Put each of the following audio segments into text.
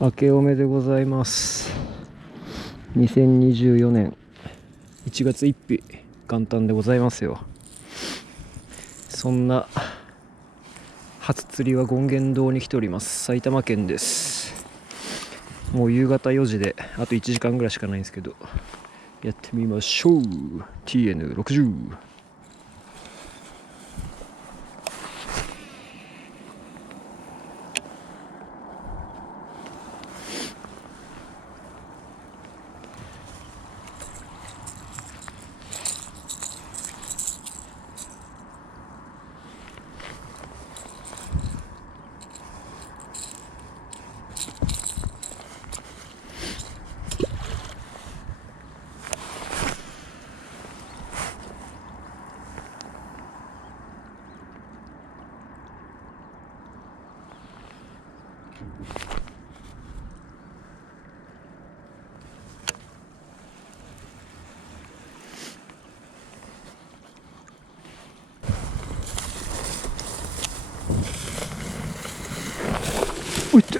明けおめでございます。2024年1月1日元旦でございますよ。そんな初釣りは権現堂に来ております。埼玉県です。もう夕方4時であと1時間ぐらいしかないんですけど、やってみましょう。 TN60。おいって。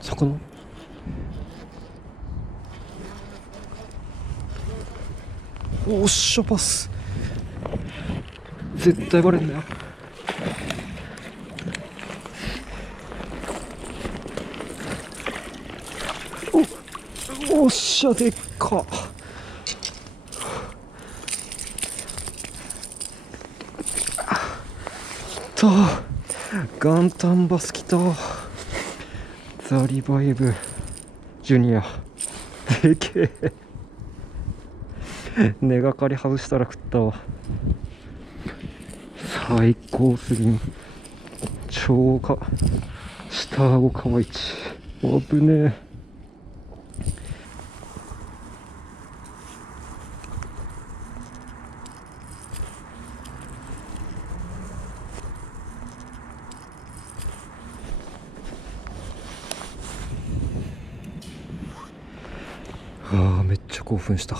魚。おっしゃパス、絶対バレんなよ。おっしゃでっか。と元旦バス来た。ザ・リバイブジュニアでけえ。根がかり外したら食ったわ。最高すぎん。超か下顎かわいち。危ねえ。めっちゃ興奮した。